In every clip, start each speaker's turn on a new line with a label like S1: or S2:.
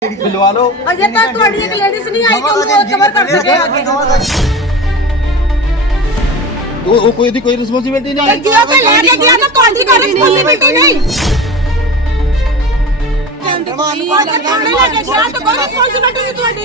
S1: मिलवा लो।
S2: अजय तक ਤੁਹਾਡੀ ਇੱਕ ਲੇਡੀਜ਼ ਨਹੀਂ ਆਈ ਕਿ ਉਹਨੂੰ ਕਵਰ ਕਰ ਸਕੇ ਅੱਗੇ
S1: ਉਹ ਕੋਈ ਦੀ ਕੋਈ ਰਿਸਪੌਂਸਿਬਿਲਟੀ ਨਹੀਂ ਹੈ
S2: ਜੇ ਉਹ ਲੈ ਕੇ ਗਿਆ ਤਾਂ ਤੁਹਾਡੀ ਕੋਈ ਰਿਸਪੌਂਸਿਬਿਲਟੀ ਨਹੀਂ ਥਾਣੇ ਲੈ ਕੇ ਗਿਆ ਤਾਂ ਕੋਈ ਰਿਸਪੌਂਸਿਬਿਲਟੀ ਨਹੀਂ ਤੁਹਾਡੀ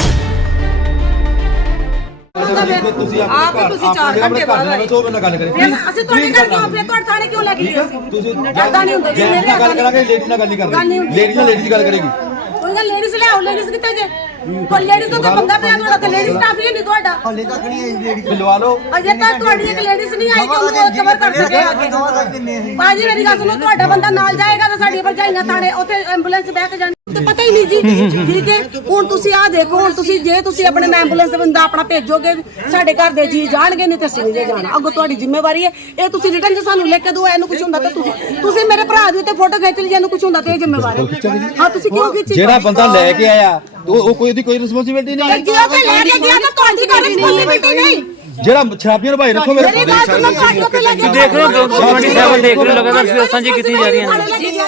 S2: ਆਪ ਤੁਸੀਂ 4 ਘੰਟੇ ਬਾਅਦ ਆਏ
S1: ਤੋਂ ਬੰਦਾ ਗੱਲ ਕਰੇ
S2: ਅਸੀਂ ਤੁਹਾਡੇ ਘਰ ਕਿਉਂ ਫਿਰ ਤੁਹਾਡੇ ਥਾਣੇ ਕਿਉਂ ਲੈ ਕੇ ਗਏ ਅਸੀਂ
S1: ਤੁਸੀਂ
S2: ਕਰਦਾ ਨਹੀਂ ਹੁੰਦਾ ਜੀ ਮੇਰੇ
S1: ਗੱਲ ਕਰਾਂਗੇ ਲੇਡੀ ਨਾਲ ਗੱਲ ਨਹੀਂ ਕਰਨੀ ਲੇਡੀ ਨਾਲ ਲੇਡੀ ਗੱਲ ਕਰੇਗੀ
S2: ਕੋਈ ਗੱਲ ਲੇਡੀਜ਼ ਲੈ ਆਓ ਲੇਡੀਜ਼ ਕਿੱਥੇ ਜੇ ਕੋਈ ਲੇਡੀਜ਼ ਤੋਂ ਬੰਦਾ ਪਿਆ ਤੁਹਾਡਾ ਤੇ ਲੇਡੀਜ਼ ਸਟਾਫ ਹੀ ਨਹੀਂ ਤੁਹਾਡਾ
S3: ਹਾਲੇ ਤੱਕ ਨਹੀਂ ਆਈ ਲੇਡੀ
S1: ਮਿਲਵਾ ਲਓ
S2: ਅਜੇ ਤੱਕ ਤੁਹਾਡੀ ਇੱਕ ਲੇਡੀਜ਼ ਨਹੀਂ ਆਈ ਕਿ ਉਹਨੂੰ ਕਵਰ ਕਰ ਸਕੇ ਅੱਗੇ ਬਾਜੀ ਮੇਰੀ ਗੱਲ ਸੁਣੋ ਤੁਹਾਡਾ ਬੰਦਾ ਨਾਲ ਜਾਏਗਾ ਤਾਂ ਸਾਡੀ ਭਰਜਾਈਆਂ ਥਾਣੇ ਉੱਥੇ ਐਂਬੂਲੈਂਸ ਬਹਿ ਕੇ ਜਾਣੀ ਤੇ ਪਤਾ ਹੀ ਨਹੀਂ ਜੀ ਠੀਕ ਹੈ ਹੁਣ ਤੁਸੀਂ ਆਹ ਦੇਖੋ ਹੁਣ ਤੁਸੀਂ ਜੇ ਤੁਸੀਂ ਆਪਣੇ ਐਂਬੂਲੈਂਸ ਦੇ ਬੰਦਾ ਆਪਣਾ ਭੇਜੋਗੇ ਸਾਡੇ ਘਰ ਦੇ ਜੀ ਜਾਣਗੇ ਨਹੀਂ ਤੇ ਅਸੀਂ ਨਹੀਂ ਜਾਣਾ ਅੱਗੋਂ ਤੁਹਾਡੀ ਜ਼ਿੰਮੇਵਾਰੀ ਹੈ ਇਹ ਤੁਸੀਂ ਰਿਟਰਨ 'ਚ ਸਾਨੂੰ ਲਿਖ ਕੇ ਦਿਓ ਇਹਨੂੰ ਕੁਝ ਹੁੰਦਾ ਤਾਂ ਤੁਸੀਂ ਮੇਰੇ ਭਰਾ ਦੀ ਉੱਤੇ ਫੋਟੋ ਖਿੱਚ ਲਈ ਜੇ ਇਹਨੂੰ ਕੁਝ ਹੁੰਦਾ ਤੇ ਇਹ ਜ਼ਿੰਮੇਵਾਰ ਹੈ ਹਾਂ ਤੁਸੀਂ ਕਿਉਂ ਖਿੱਚੀ
S1: ਜਿਹੜਾ ਬੰਦਾ ਲੈ ਕੇ ਆਇਆ ਉਹ ਕੋਈ ਦੀ ਕੋਈ ਰਿਸਪੌਂਸਿਬਿਲਟੀ ਨਹੀਂ ਹੈ
S2: ਜੇ ਉਹ ਤੇ ਲੈ ਕੇ ਗਿਆ ਤਾਂ ਤੁਹਾਡੀ ਕੋਈ ਰਿਸਪੌਂਸਿਬਿਲਟੀ ਨਹੀਂ
S1: ਜਿਹੜਾ ਸ਼ਰਾਬੀਆਂ ਨੂੰ ਭਾਈ ਰੱਖੋ ਮੇਰੇ
S2: ਮੇਰੀ ਗੱਲ ਸੁਣੋ ਤੁਹਾਡੇ ਉੱਤੇ ਲੈ ਕੇ
S4: देख लो 27 देख लो लगातार सियासत जी कितनी जा रही हैं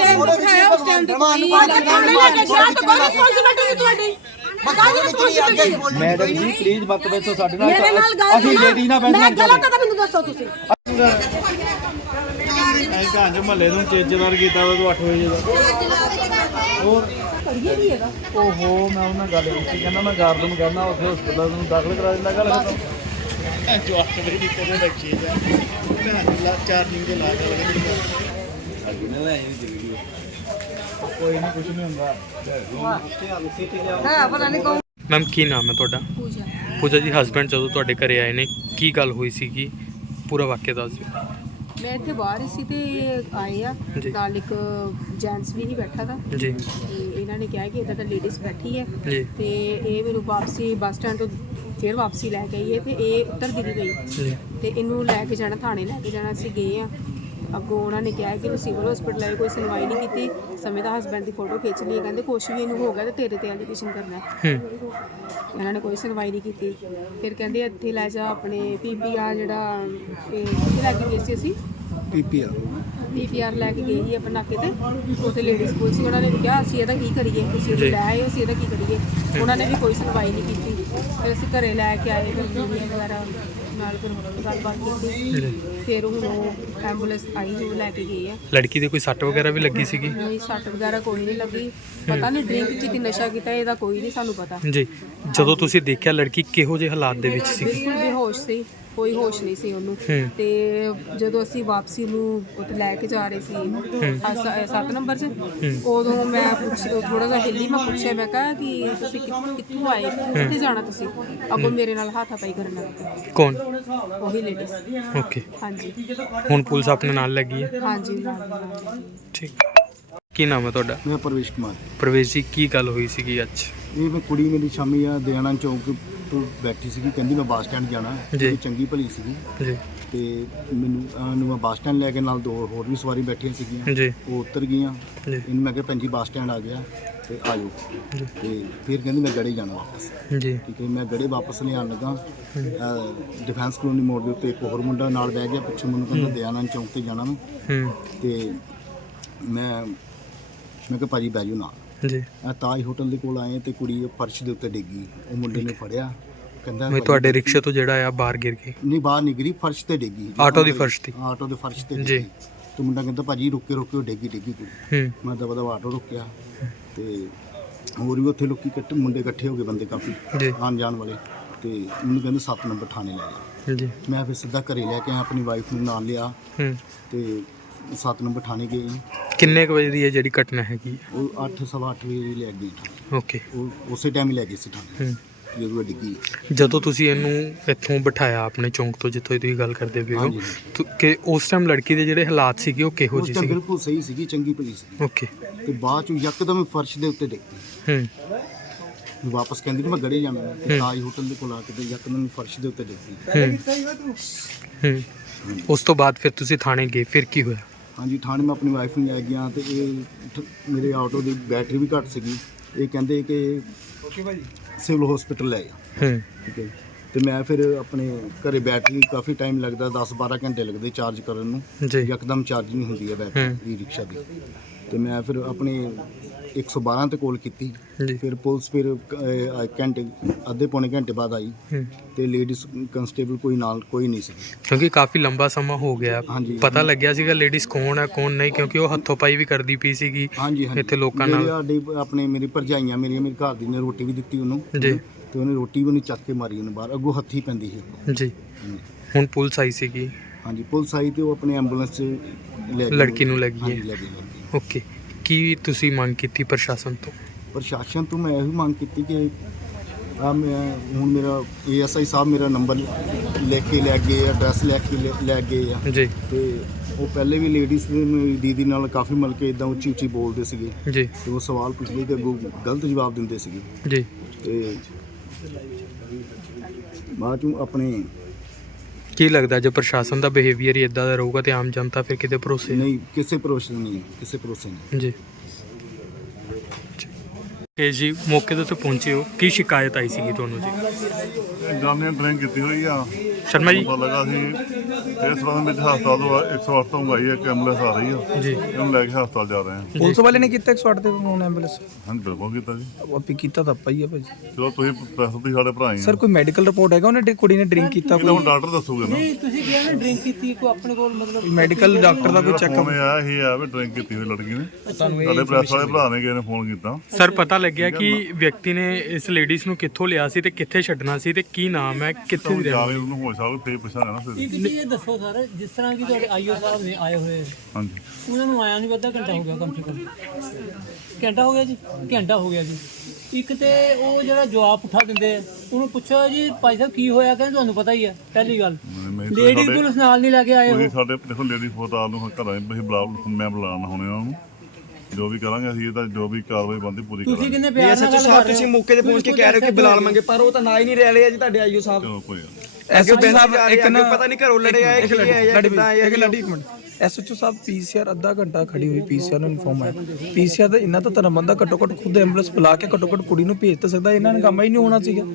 S1: ਮੈਡਮ ਜੀ ਪਲੀਜ਼ ਮਤ ਬੈਠੋ ਸਾਡੇ
S2: ਮੇਰੇ ਨਾਲ ਗੱਲ
S1: ਅਸੀਂ ਲੇਡੀ ਨਾਲ
S2: ਮੈਂ
S1: ਬੈਠਣਾ
S2: ਗਲਤ ਤਾਂ ਮੈਨੂੰ ਦੱਸੋ ਤੁਸੀਂ
S5: ਐਂ ਕਾਂਜ ਮਹੱਲੇ ਨੂੰ ਚੇਜਦਾਰ ਕੀਤਾ ਵਾ ਤੂੰ 8 ਵਜੇ ਦਾ ਹੋਰ ਓਹੋ ਮੈਂ ਉਹਨਾਂ ਗੱਲ ਕੀਤੀ ਕਹਿੰਦਾ ਮੈਂ ਗਾਰਡ ਨੂੰ ਕਹਿੰਦਾ ਉੱਥੇ ਹਸਪਤਾਲ ਨੂੰ ਦਾਖਲ ਕਰਾ ਦਿੰਦਾ ਗੱਲ ਖਤਮ ਜੋ 8 ਵਜੇ ਦੀ ਤੇਰੇ ਰੱਖੀ ਜਾ ਭੈਣ ਚਾਰਜਿੰਗ ਤੇ ਲਾ ਕੇ ਲਗਾ ਅੱਜ ਨਾ ਲੈ ਆਈ ਜ਼ਰੂਰੀ ਕੋਈ ਨਹੀਂ ਕੁਝ ਨਹੀਂ ਹੁੰਦਾ
S2: ਹਾਂ ਪਤਾ ਨਹੀਂ ਕੌਣ
S4: मैम की नाम है ਤੁਹਾਡਾ ਪੂਜਾ ਜੀ ਹਸਬੈਂਡ ਜਦੋਂ ਤੁਹਾਡੇ ਘਰੇ ਆਏ ਨੇ ਕੀ ਗੱਲ ਹੋਈ ਸੀਗੀ ਪੂਰਾ ਵਾਕਿਆ ਦੱਸ ਦਿਓ
S6: ਮੈਂ ਇੱਥੇ ਬਾਹਰ ਹੀ ਸੀ ਤੇ ਆਏ ਆ
S4: ਜੀ।
S6: ਨਾਲ ਇੱਕ ਜੈਂਟਸ ਵੀ ਨਹੀਂ ਬੈਠਾ था
S4: ਜੀ
S6: ਤੇ ਇਹਨਾਂ ਨੇ ਕਿਹਾ ਕਿ ਇੱਦਾਂ ਤਾਂ ਲੇਡੀਜ਼ ਬੈਠੀ ਹੈ
S4: ਜੀ
S6: ਤੇ ਇਹ ਮੈਨੂੰ ਵਾਪਸੀ ਬੱਸ ਸਟੈਂਡ ਤੋਂ ਫਿਰ ਵਾਪਸੀ ਲੈ ਕੇ ਆਈ ਹੈ ਤੇ ਇਹ ਉੱਤਰ ਦੀ ਗਈ
S4: ਜੀ
S6: ਤੇ ਇਹਨੂੰ ਲੈ ਕੇ ਜਾਣਾ ਥਾਣੇ ਲੈ ਕੇ ਜਾਣਾ ਅਸੀਂ ਗਏ ਆ ਅੱਗੋਂ ਉਹਨਾਂ ਨੇ ਕਿਹਾ ਕਿ ਸਿਵਲ ਹਸਪੀਟਲ ਆਏ ਕੋਈ ਸੁਣਵਾਈ ਨਹੀਂ ਕੀਤੀ ਸਮੇਂ ਦਾ ਹਸਬੈਂਡ ਦੀ ਫੋਟੋ ਖਿੱਚ ਲਈ ਕਹਿੰਦੇ ਕੁਛ ਵੀ ਇਹਨੂੰ ਹੋ ਗਿਆ ਤੇ ਤੇਰੇ ਤੇ ਐਲੀਗੇਸ਼ਨ ਕਰਨਾ ਇਹਨਾਂ ਨੇ ਕੋਈ ਸੁਣਵਾਈ ਨਹੀਂ ਕੀਤੀ ਫਿਰ ਕਹਿੰਦੇ ਇੱਥੇ ਲੈ ਜਾ ਆਪਣੇ ਪੀਪੀਆਰ ਜਿਹੜਾ ਕਿੱਥੇ ਲੈ ਕੇ ਗਏ ਸੀ ਅਸੀਂ ਪੀਪੀਆਰ ਲੈ ਕੇ ਗਏ ਸੀ ਆਪਣੇ ਨਾਕੇ ਤੇ ਉੱਥੇ ਲੇਡੀਜ਼ ਕੋਲ ਸੀ ਉਹਨਾਂ ਨੇ ਕਿਹਾ ਅਸੀਂ ਇਹਦਾ ਕੀ ਕਰੀਏ ਤੁਸੀਂ ਲੈ ਆਏ ਅਸੀਂ ਇਹਦਾ ਕੀ ਕਰੀਏ ਉਹਨਾਂ ਨੇ ਵੀ ਕੋਈ ਸੁਣਵਾਈ ਨਹੀਂ ਕੀਤੀ ਫਿਰ ਅਸੀਂ ਘਰੇ ਲੈ ਕੇ ਆਏ ਫਿਰ ਵੀਡੀਓ ਵਗੈਰਾ ਨਾਲ ਫਿਰ ਗੱਲਬਾਤ ਕੀਤੀ ਫਿਰ ਉਹ ਐਂਬੂਲੈਂਸ ਆਈ ਜੋ ਲੈ ਕੇ ਗਈ ਆ
S4: ਲੜਕੀ ਦੇ ਕੋਈ ਸੱਟ ਵਗੈਰਾ ਵੀ ਲੱਗੀ ਸੀਗੀ
S6: ਨਹੀਂ ਸੱਟ ਵਗੈਰਾ ਕੋਈ ਨਹੀਂ ਲੱਗੀ ਪਤਾ ਨਹੀਂ ਡਰਿੰਕ ਕੀਤੀ ਨਸ਼ਾ ਕੀਤਾ ਇਹਦਾ ਕੋਈ ਨਹੀਂ ਸਾਨੂੰ ਪਤਾ
S4: ਜੀ ਜਦੋਂ ਤੁਸੀਂ ਦੇਖਿਆ ਲੜਕੀ ਕਿਹੋ ਜਿਹੇ ਹਾਲਾਤ ਦੇ ਵਿੱਚ ਸੀ
S6: ਬਿਲਕੁਲ ਬੇਹੋਸ਼ ਸੀ ਕੋਈ ਹੋਸ਼ ਨਹੀਂ ਸੀ ਉਹਨੂੰ ਤੇ ਜਦੋਂ ਅਸੀਂ ਵਾਪਸੀ ਨੂੰ ਉੱਥੇ ਲੈ ਕੇ ਜਾ ਰਹੇ ਸੀ 7 ਨੰਬਰ 'ਚ ਉਦੋਂ ਮੈਂ ਥੋੜਾ ਜਿਹਾ ਹਿੱਲੀ ਮੈਂ ਪੁੱਛਿਆ ਮੈਂ ਕਿਹਾ ਕਿ ਤੁਸੀਂ ਕਿੱਥੋਂ ਆਏ ਕਿੱਥੇ ਜਾਣਾ ਤੁਸੀਂ ਅੱਗੋਂ ਮੇਰੇ ਨਾਲ ਹਾਥਾਪਾਈ ਕਰਨ ਲੱਗ ਪਏ
S4: ਕੌਣ
S6: ਉਹੀ ਲੇਡੀਜ਼
S4: ਓਕੇ
S6: ਹਾਂਜੀ
S4: ਹੁਣ ਪੁਲਿਸ ਆਪਣੇ ਨਾਲ ਲੱਗੀ ਹੈ
S6: ਹਾਂਜੀ ਨਾਲ
S4: ਠੀਕ ਕੀ ਨਾਮ ਹੈ ਤੁਹਾਡਾ
S3: ਮੈਂ ਪ੍ਰਵੇਸ਼ ਕੁਮਾਰ
S4: ਪ੍ਰਵੇਸ਼ ਜੀ ਕੀ ਗੱਲ ਹੋਈ ਸੀਗੀ ਅੱਜ
S3: ਇਹ ਮੈਂ ਕੁੜੀ ਮੇਰੀ ਸ਼ਾਮੀ ਆ ਦਿਆਣਾ ਚੌਂਕ ਤੋਂ ਬੈਠੀ ਸੀਗੀ ਕਹਿੰਦੀ ਮੈਂ ਬੱਸ ਸਟੈਂਡ ਜਾਣਾ
S4: ਜੀ।
S3: ਇਹ ਚੰਗੀ ਭਲੀ ਸੀਗੀ
S4: ਜੀ
S3: ਤੇ ਮੈਨੂੰ ਮੈਂ ਬੱਸ ਸਟੈਂਡ ਲੈ ਕੇ ਨਾਲ 2 ਹੋਰ ਵੀ ਸਵਾਰੀ ਬੈਠੀਆਂ ਸੀਗੀਆਂ
S4: ਜੀ
S3: ਉਹ ਉਤਰ ਗਈਆਂ
S4: ਜੀ
S3: ਇਹਨੂੰ ਮੈਂ ਕਿਹਾ ਭੈਣ ਜੀ ਬੱਸ ਸਟੈਂਡ ਆ ਗਿਆ ਤੇ ਆ ਜਾਓ
S4: ਜੀ।
S3: ਤੇ ਫਿਰ ਕਹਿੰਦੀ ਮੈਂ ਗੜੇ ਜਾਣਾ ਵਾਪਸ
S4: ਜੀ
S3: ਠੀਕ ਹੈ ਮੈਂ ਗੜੇ ਵਾਪਸ ਲਿਆਉਣ ਲੱਗਾ ਡਿਫੈਂਸ ਕਲੋਨੀ ਮੋੜ ਦੇ ਉੱਤੇ ਇੱਕ ਹੋਰ ਮੁੰਡਾ ਨਾਲ ਬਹਿ ਗਿਆ ਪਿੱਛੇ ਮੈਨੂੰ ਕਹਿੰਦਾ ਦਿਆਨੰਦ ਚੌਂਕ ਤੇ ਜਾਣਾ ਮੈਂ ਤੇ ਮੈਂ ਕਿਹਾ ਭਾਜੀ ਬਹਿ ਜਾਓ ਨਾਲ
S4: ਜੀ
S3: ਆ ਤਾਜ ਹੋਟਲ ਦੇ ਕੋਲ ਆਏ ਤੇ ਕੁੜੀ ਫਰਸ਼ ਦੇ ਉੱਤੇ ਡਿੱਗੀ ਉਹ ਮੁੰਡੇ ਨੇ ਫੜਿਆ ਕਹਿੰਦਾ
S4: ਮੈਂ ਤੁਹਾਡੇ ਰਿਕਸ਼ੇ ਤੋਂ ਜਿਹੜਾ ਆ ਬਾਹਰ ਗਿਰ ਗਈ
S3: ਨਹੀਂ ਬਾਹਰ ਨਹੀਂ ਗਿਰੀ ਫਰਸ਼ ਤੇ ਡਿੱਗੀ
S4: ਆਟੋ ਦੀ ਫਰਸ਼ ਤੇ
S3: ਆਟੋ ਦੇ ਫਰਸ਼ ਤੇ
S4: ਜੀ।
S3: ਡਿੱਗੀ ਤੇ ਮੁੰਡਾ ਕਹਿੰਦਾ ਭਾਜੀ ਰੁਕੇ ਉਹ ਡਿੱਗੀ ਕੁੜੀ ਮੈਂ ਦਬਾ ਦਬਾ ਆਟੋ ਰੁਕਿਆ ਤੇ ਹੋਰ ਵੀ ਉੱਥੇ ਲੋਕੀ ਮੁੰਡੇ ਇਕੱਠੇ ਹੋ ਗਏ ਬੰਦੇ ਕਾਫੀ
S4: ਜੀ
S3: ਆਉਣ ਜਾਣ ਵਾਲੇ ਤੇ ਮੈਨੂੰ ਕਹਿੰਦੇ 7 ਨੰਬਰ ਥਾਣੇ ਲੈ ਜਾ
S4: ਜੀ
S3: ਮੈਂ ਫਿਰ ਸਿੱਧਾ ਘਰੇ ਲੈ ਕੇ ਆਇਆ ਆਪਣੀ ਵਾਈਫ ਨੂੰ ਨਾਲ ਲਿਆ ਤੇ 7 ਨੰਬਰ ਥਾਣੇ ਗਏ
S4: ਕਿੰਨੇ ਕੁ ਵਜੇ ਦੀ ਹੈ ਜਿਹੜੀ ਘਟਨਾ ਹੈਗੀ
S3: ਉਹ 8:30 ਵਜੇ ਲੈ ਗਏ ਥਾਣੇ।
S4: ਓਕੇ
S3: ਉਹ ਉਸੇ ਟਾਈਮ ਹੀ ਲੈ ਗਏ ਸੀ ਥਾਣੇ ਜਦੋਂ ਉਹ ਡਿੱਗੀ
S4: ਜਦੋਂ ਤੁਸੀਂ ਇਹਨੂੰ ਇੱਥੋਂ ਬਿਠਾਇਆ ਆਪਣੇ ਚੌਂਕ ਤੋਂ ਜਿੱਥੋਂ ਤੁਸੀਂ ਗੱਲ ਕਰਦੇ ਪਏ ਹੋ ਕਿ ਉਸ ਟਾਈਮ ਲੜਕੀ ਦੇ ਜਿਹੜੇ ਹਾਲਾਤ ਸੀਗੇ ਉਹ ਕਿਹੋ
S3: ਉਸ
S4: ਜਿਹੇ
S3: ਟਾਈਮ
S4: ਸੀਗੇ
S3: ਬਿਲਕੁਲ ਸਹੀ ਸੀਗੀ ਚੰਗੀ ਭਲੀ ਸੀ
S4: ਓਕੇ
S3: ਤੇ ਬਾਅਦ ਚ ਯਕਦਮ ਫਰਸ਼ ਦੇ ਉੱਤੇ ਡਿੱਗੀ ਵਾਪਸ ਕਹਿੰਦੀ ਕਿ ਮੈਂ ਗੜੇ ਜਾਣਾ ਤੇ ਤਾਜ ਹੋਟਲ ਦੇ ਕੋਲ ਆ ਕੇ ਤੇ ਯਕਦਮ ਫਰਸ਼ ਦੇ ਉੱਤੇ ਡਿੱਗੀ
S4: ਉਸ ਤੋਂ ਬਾਅਦ ਫਿਰ ਤੁਸੀਂ ਥਾਣੇ ਗਏ ਫਿਰ ਕੀ ਹੋਇਆ
S3: ਹਾਂਜੀ ਥਾਣੇ ਮੈਂ ਆਪਣੀ ਵਾਈਫ ਨੂੰ ਲੈ ਗਿਆ ਤੇ ਇਹ ਮੇਰੇ ਆਟੋ ਦੀ ਬੈਟਰੀ ਵੀ ਘੱਟ ਸੀਗੀ ਇਹ ਕਹਿੰਦੇ ਕਿ ਸਿਵਲ ਹਸਪੀਟਲ ਲੈ ਜਾ ਠੀਕ ਹੈ ਤੇ ਮੈਂ ਫਿਰ ਆਪਣੇ ਘਰੇ ਬੈਟਰੀ ਕਾਫੀ ਟਾਈਮ ਲੱਗਦਾ 10-12 ਘੰਟੇ ਲੱਗਦੇ ਚਾਰਜ ਕਰਨ ਨੂੰ
S4: ਜੀ
S3: ਯਕਦਮ ਚਾਰਜਿੰਗ ਹੁੰਦੀ ਹੈ ਬੈਟਰੀ ਈ ਰਿਕਸ਼ਾ ਦੀ ਤੇ ਮੈਂ ਫਿਰ ਆਪਣੇ 112 ਤੇ ਕਾਲ ਕੀਤੀ।
S4: ਜੀ
S3: ਫਿਰ ਪੁਲਿਸ ਫਿਰ ਘੰਟੇ ਅੱਧੇ ਪੌਣੇ ਘੰਟੇ ਬਾਅਦ ਆਈ ਤੇ ਲੇਡੀਜ਼ ਕਨਸਟੇਬਲ ਕੋਈ ਨਹੀਂ ਸੀ।
S4: ਕਿਉਂਕਿ ਕਾਫੀ ਲੰਬਾ ਸਮਾਂ ਹੋ ਗਿਆ,
S3: ਹਾਂਜੀ।
S4: ਪਤਾ ਲੱਗਿਆ ਸੀਗਾ ਲੇਡੀਜ਼ ਕੌਣ ਹੈ ਕੌਣ ਨਹੀਂ, ਕਿਉਂਕਿ ਉਹ ਹੱਥੋਂ ਪਾਈ ਵੀ ਕਰਦੀ ਪਈ ਸੀਗੀ
S3: ਹਾਂਜੀ
S4: ਇੱਥੇ ਲੋਕਾਂ ਨਾਲ।
S3: ਮੇਰੀ ਭਰਜਾਈਆਂ ਮੇਰੇ ਘਰ ਦੀ ਨੇ ਰੋਟੀ ਵੀ ਦਿੱਤੀ ਉਹਨੂੰ
S4: ਜੀ
S3: ਤੇ ਉਹਨੇ ਰੋਟੀ ਵੀ ਨਹੀਂ ਚੱਕ ਕੇ ਮਾਰੀ ਉਹਨੂੰ ਬਾਹਰ, ਅੱਗੋਂ ਹੱਥੀ ਪੈਂਦੀ ਸੀ।
S4: ਜੀ ਹੁਣ ਪੁਲਿਸ ਆਈ ਸੀਗੀ,
S3: ਹਾਂਜੀ ਪੁਲਿਸ ਆਈ ਤੇ ਉਹ ਆਪਣੇ ਐਂਬੂਲੈਂਸ 'ਚ ਲੈ ਗਈ
S4: ਲੜਕੀ ਨੂੰ ਲੈ ਗਈ
S3: ਹਾਂਜੀ,
S4: ਹੈ।
S3: ਲੈ ਗਈ।
S4: ਓਕੇ, ਕੀ ਤੁਸੀਂ ਮੰਗ ਕੀਤੀ ਪ੍ਰਸ਼ਾਸਨ ਤੋਂ?
S3: ਪ੍ਰਸ਼ਾਸਨ ਤੋਂ ਮੈਂ ਇਹੀ ਮੰਗ ਕੀਤੀ ਕਿ ਮੈਂ ਹੁਣ ਮੇਰਾ ASI ਸਾਹਿਬ ਮੇਰਾ ਨੰਬਰ ਲੈ ਕੇ ਲੈ ਗਏ, ਐਡਰੈਸ ਲੈ ਕੇ ਲੈ ਗਏ ਆ
S4: ਜੀ
S3: ਤੇ ਉਹ ਪਹਿਲੇ ਵੀ ਲੇਡੀਜ਼ ਮੇਰੀ ਦੀਦੀ ਨਾਲ ਕਾਫੀ ਮਿਲ ਕੇ ਇਦਾਂ ਉੱਚੀ ਉੱਚੀ ਬੋਲਦੇ ਸੀਗੇ
S4: ਜੀ
S3: ਤੇ ਉਹ ਸਵਾਲ ਪੁੱਛਦੇ ਤੇ ਅੱਗੋਂ ਗਲਤ ਜਵਾਬ ਦਿੰਦੇ ਸੀਗੇ
S4: ਜੀ
S3: ਤੇ ਬਾਅਦ ਚੋਂ ਆਪਣੇ
S4: ਕੀ ਲੱਗਦਾ ਜੇ ਪ੍ਰਸ਼ਾਸਨ ਦਾ ਬਿਹੇਵੀਅਰ ਹੀ ਇਦਾਂ ਦਾ ਰਹੂਗਾ ਤੇ ਆਮ ਜਨਤਾ ਫਿਰ ਕਿਤੇ ਭਰੋਸੇ
S3: ਨਹੀਂ ਕਿਸੇ ਭਰੋਸੇ ਨਹੀਂ
S4: ਜੀ ਕਿ ਜੀ ਮੌਕੇ ਤੇ ਉੱਤੇ ਪਹੁੰਚੇ ਹੋ, ਕੀ ਸ਼ਿਕਾਇਤ ਆਈ ਸੀਗੀ ਤੁਹਾਨੂੰ ਜੀ?
S7: ਜਾਨੇ ਡਰਿੰਕ ਕੀਤੀ ਹੋਈ ਆ।
S4: ਸ਼ਰਮਾ ਜੀ
S7: ਪਤਾ ਲੱਗਾ ਸੀ ਇਸ ਸੰਬੰਧ ਵਿੱਚ ਹਸਪਤਾਲ ਤੋਂ 108 ਤੋਂ ਮੰਗਾਈ ਹੈ ਕਿ ਐਂਬੂਲੈਂਸ ਆ ਰਹੀ ਆ,
S4: ਜੀ
S7: ਇਹਨੂੰ ਲੈ ਕੇ ਹਸਪਤਾਲ ਜਾ ਰਹੇ ਹਾਂ।
S8: ਪੁਲਿਸ ਵਾਲੇ ਨੇ ਕੀਤਾ 108 ਤੇ ਫੋਨ ਐਂਬੂਲੈਂਸ
S7: ਹਾਂਜੀ ਬਿਲਕੁਲ ਕੀਤਾ ਜੀ।
S8: ਆਪੀ ਕੀਤਾ ਤਾਂ ਆਪਾਂ ਹੀ ਆ ਭਾਜੀ।
S7: ਚਲੋ ਤੁਸੀਂ ਪ੍ਰੈਸ ਦੀ ਸਾਡੇ ਭਰਾ ਹੀ
S8: ਸਰ ਕੋਈ ਮੈਡੀਕਲ ਰਿਪੋਰਟ ਹੈਗਾ ਉਹਨੇ ਕੁੜੀ ਨੇ ਡਰਿੰਕ ਕੀਤਾ
S7: ਇਹਦਾ ਹੁਣ ਡਾਕਟਰ ਦੱਸੂਗਾ ਨਾ।
S8: ਤੁਸੀਂ ਕਿਹਾ ਨਾ ਡਰਿੰਕ ਕੀਤੀ ਕੋਈ ਆਪਣੇ ਕੋਲ ਮਤਲਬ ਮੈਡੀਕਲ ਡਾਕਟਰ ਦਾ ਕੋਈ ਚੈੱਕਅਪ?
S7: ਫੋਨ ਆਇਆ ਇਹ ਆ ਵੀ ਡਰਿੰਕ ਕੀਤੀ ਹੋਈ ਲੜਕੀ ਨੇ, ਸਾਡੇ ਪ੍ਰੈਸ ਵਾਲੇ ਭਰਾ ਨੇ ਕਿਸੇ ਨੇ ਫੋਨ ਕੀਤਾ।
S4: ਸਰ ਪਤਾ ਲੱਗਿਆ ਕਿ ਵਿਅਕਤੀ ਨੇ ਇਸ ਲੇਡੀਜ਼ ਨੂੰ ਕਿੱਥੋਂ ਲਿਆ ਸੀ ਤੇ ਕਿੱਥੇ ਛੱਡਣਾ ਸੀ ਤੇ ਕੀ ਨਾਮ ਹੈ, ਕਿੱਥੇ ਦੀ
S7: ਜਾ
S4: ਰਹਿਣ
S7: ਕੇ ਉਹਨੂੰ ਹੋ ਸਕਦਾ ਫੇਰ ਪੁੱਛਾਂਗਾ ਨਾ ਫਿਰ।
S9: ਇਹ ਦੱਸੋ ਸਰ, ਜਿਸ ਤਰ੍ਹਾਂ ਕਿ ਤੁਹਾਡੇ ਆਈਓ ਸਾਹਿਬ ਨੇ ਆਏ ਹੋਏ,
S7: ਹਾਂਜੀ
S9: ਉਹਨਾਂ ਨੂੰ ਆਇਆ ਨਹੀਂ ਅੱਧਾ ਘੰਟਾ ਹੋ ਗਿਆ, ਕਮ ਸੇ ਕਮ ਘੰਟਾ ਹੋ ਗਿਆ ਜੀ, ਘੰਟਾ ਹੋ ਗਿਆ ਜੀ। ਇੱਕ ਤੇ ਉਹ ਜਿਹੜਾ ਜਵਾਬ ਉਠਾ ਦਿੰਦੇ ਆ, ਉਹਨੂੰ ਪੁੱਛੋ ਜੀ ਭਾਈ ਸਾਹਿਬ ਕੀ ਹੋਇਆ, ਕਹਿੰਦੇ ਤੁਹਾਨੂੰ ਪਤਾ ਹੀ ਹੈ। ਪਹਿਲੀ ਗੱਲ ਲੇਡੀ ਪੁਲਿਸ ਨਾਲ ਨਹੀਂ ਲੈ ਕੇ ਆਏ
S7: ਤੁਸੀਂ
S9: ਹੋ।
S7: ਸਾਡੇ ਦੇਖੋ ਲੇਡੀ ਹਸਪਤਾਲ ਨੂੰ ਘਰਾਂ ਅਸੀਂ ਮੈਂ ਬੁਲਾਣਾ ਹੁਣੇ ਉਹਨਾਂ ਨੂੰ, ਜੋ ਵੀ ਕਰਾਂਗੇ ਅਸੀਂ ਇਹਦਾ ਜੋ ਵੀ ਕਾਰਵਾਈ ਬਣਦੀ ਪੂਰੀ
S9: ਤੁਸੀਂ
S7: ਕਰਾਂਗੇ।
S9: ਕਿੰਨੇ ਪਿਆਰ ਨਾਲ ਗੱਲ ਕਰ ਰਹੇ ਹੋ।
S8: ਮੌਕੇ ਤੇ ਪਹੁੰਚ ਕੇ ਕਹਿ ਰਹੇ ਹੋ ਕਿ ਬਿਲਾਲ ਮੰਗੇ, ਪਰ ਉਹ ਤਾਂ ਨਾ ਹੀ ਨਹੀਂ ਰਹਿ ਰਹੇ ਜੀ ਤੁਹਾਡੇ ਆਈਓ ਸਾਹਿਬ।
S7: ਚਲੋ ਕੋਈ ਗੱਲ ਨਹੀਂ।
S8: ਐਸਓਚਓ ਸਾਹਿਬ ਇੱਕ ਨਾ ਪਤਾ ਨਹੀਂ ਘਰੋਂ ਲੜੇ ਆਏ ਕਿ ਆਏ ਕਿਦਾਂ ਆਏ। ਇੱਕ ਮਿੰਟ ਐਸਓਚਓ ਸਾਹਿਬ PCR ਅੱਧਾ ਘੰਟਾ ਖੜੀ ਹੋਈ, PCR ਨੂੰ ਇਨਫੋਰਮ ਆਇਆ। PCR ਦਾ ਇੰਨਾ ਤਾਂ ਧਰਮ ਬੰਦਾ ਘੱਟੋ ਘੱਟ ਖੁਦ ਐਂਬੂਲੈਂਸ ਬੁਲਾ ਕੇ ਘੱਟੋ ਘੱਟ ਕੁੜੀ ਨੂੰ ਭੇਜ ਤਾਂ ਸਕਦਾ, ਇਹਨਾਂ ਨੇ ਕੰਮ ਹੀ ਨਹੀਂ ਹੋਣਾ ਸੀਗਾ।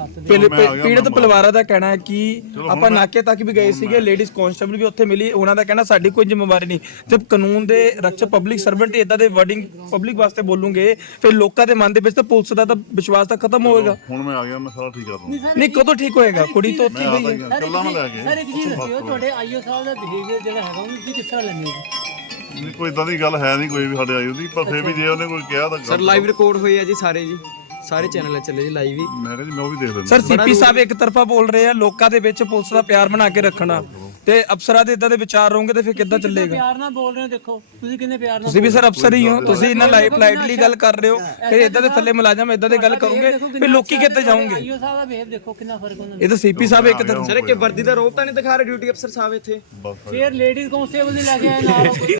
S8: ਪੀੜਤ ਪਰਿਵਾਰਾਂ ਦਾ ਕਹਿਣਾ ਹੈ ਕਿ ਆਪਾਂ ਨਾਕੇ ਤੱਕ ਵੀ ਗਏ ਸੀਗੇ, ਲੇਡੀਜ਼ ਕਾਂਸਟੇਬਲ ਵੀ ਉੱਥੇ ਮਿਲੀ, ਉਹਨਾਂ ਦਾ ਕਹਿਣਾ ਸਾਡੀ ਕੋਈ ਜ਼ਿੰਮੇਵਾਰੀ ਨਹੀਂ। ਤੇ ਕਾਨੂੰਨ ਦੇ ਰੱਖਿਆ ਪਬਲਿਕ ਸਰਵੈਂਟ ਇਦਾਂ ਦੇ ਵਰਡਿੰਗ ਪਬਲਿਕ ਵਾਸਤੇ ਬੋਲੂਗੇ ਫਿਰ ਲੋਕਾਂ ਦੇ ਮਨ ਦੇ ਵਿੱਚ ਤਾਂ ਪੁਲਿਸ ਦਾ ਤਾਂ ਵਿਸ਼ਵਾਸ ਤਾਂ ਖਤਮ ਹੋਏਗਾ।
S7: ਹੁਣ ਮੈਂ ਆ ਗਿਆ, ਮੈਂ ਸਾਰਾ ਠੀਕ ਕਰ ਦੂੰਗਾ।
S8: ਨਹੀਂ ਕਦੋਂ ਠੀਕ ਹੋਏਗਾ? ਕੁੜੀ ਤਾਂ ਉੱਥੇ ਗਈ ਹੈ।
S7: ਕੱਲਾ ਮੈਂ ਲੈ ਕੇ
S9: ਸਰ ਇੱਕ ਚੀਜ਼ ਦੱਸਿਓ, ਤੁਹਾਡੇ ਆਈਓ ਸਾਹਿਬ ਦਾ ਬਿਹੇਵੀਅਰ ਜਿਹੜਾ ਹੈਗਾ ਉਹਨੂੰ ਤੁਸੀਂ ਕਿਸ ਤਰ੍ਹਾਂ ਲੈਂਦੇ ਹੋ?
S7: ਨਹੀਂ ਕੋਈ ਇਦਾਂ ਦੀ ਗੱਲ ਹੈ ਨਹੀਂ ਕੋਈ ਵੀ ਸਾਡੇ ਆਈ ਉਹਦੀ, ਪਰ ਫਿਰ ਵੀ ਜੇ ਉਹਨੇ ਕੋਈ ਕਿਹਾ ਤਾਂ
S8: ਸਰ ਲਾਈਵ ਰਿਕਾਰਡ ਹੋਈ ਹੈ ਜੀ, ਸਾਰੇ ਚੈਨਲ ਚੱਲੇ ਜੀ ਲਾਈਵ ਹੀ।
S7: ਮੈਂ ਕਿਹਾ ਜੀ ਮੈਂ ਉਹ ਵੀ ਦੇਖ ਲੈਂਦਾ।
S8: ਸਰ ਸੀਪੀ ਸਾਹਿਬ ਇੱਕ ਤਰਫਾ ਬੋਲ ਰਹੇ ਆ ਲੋਕਾਂ ਦੇ ਵਿੱਚ ਪੁਲਿਸ ਦਾ ਪਿਆਰ ਬਣਾ ਕੇ ਰੱਖਣਾ, ਤੇ ਅਫਸਰਾਂ ਦੇ ਇਦਾਂ ਦੇ ਵਿਚਾਰ ਰਹੋਗੇ ਤੇ ਫਿਰ ਕਿੱਦਾਂ ਚੱਲੇਗਾ?
S9: ਪਿਆਰ ਨਾਲ ਬੋਲ ਰਹੇ ਹੋ, ਦੇਖੋ ਤੁਸੀਂ ਕਿੰਨੇ ਪਿਆਰ ਨਾਲ।
S8: ਤੁਸੀਂ ਵੀ ਸਰ ਅਫਸਰ ਹੀ ਹੋ, ਤੁਸੀਂ ਇਹਨਾਂ ਲਾਈਟਲੀ ਗੱਲ ਕਰ ਰਹੇ ਹੋ, ਫਿਰ ਇਦਾਂ ਦੇ ਥੱਲੇ ਮੁਲਾਜ਼ਮ ਇਦਾਂ ਦੇ ਗੱਲ ਕਰੋਗੇ ਫਿਰ ਲੋਕੀ ਕਿੱਥੇ ਜਾਓਗੇ?
S9: ਆਈਓ ਸਾਹਿਬ ਦਾ ਬਿਹੇਵ ਦੇਖੋ ਕਿੰਨਾ ਫਰਕ ਉਹਨਾਂ
S8: ਇਹ ਤਾਂ ਸੀਪੀ ਸਾਹਿਬ ਇੱਕ ਤਰਫਾ
S7: ਸਰ ਕਿ
S8: ਵਰਦੀ ਦਾ ਰੋਪ ਤਾਂ ਨਹੀਂ ਦਿਖਾ ਰਹੇ ਡਿਊਟੀ ਅਫਸਰ ਸਾਹਿਬ ਇੱਥੇ।
S9: ਫਿਰ ਲੇਡੀਜ਼ ਕਾਂਸਟੇਬਲ ਨਹੀਂ ਲੈ ਕੇ ਆਏ ਨਾਲ।